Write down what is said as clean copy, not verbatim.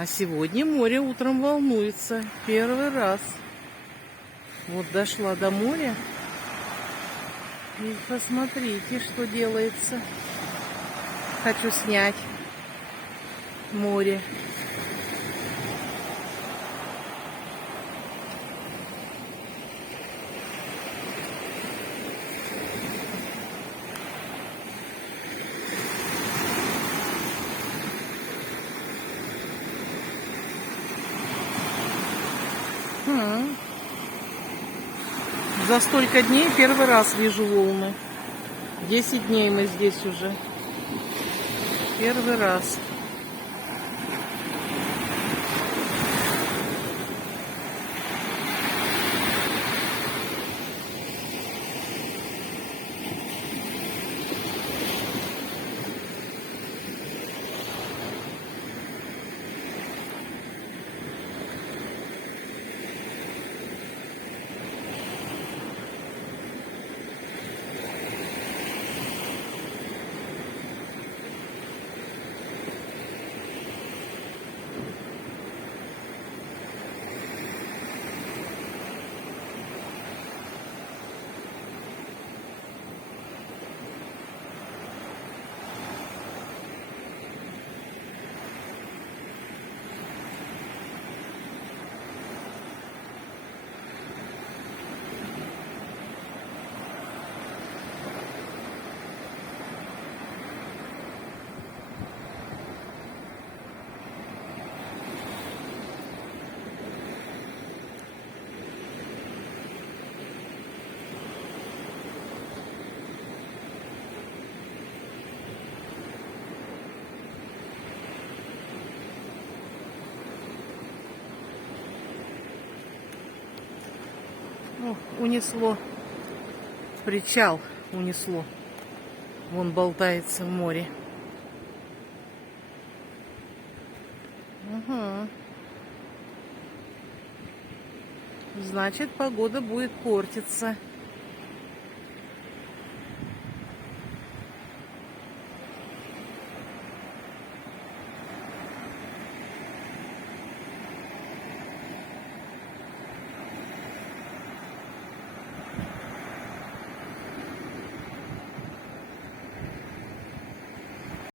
А сегодня море утром волнуется. Первый раз. Вот дошла до моря. И посмотрите, что делается. Хочу снять море. За столько дней первый раз вижу волны. 10 дней мы здесь уже. Первый раз. О, унесло. Причал унесло. Вон болтается в море. Угу. Значит, погода будет портиться.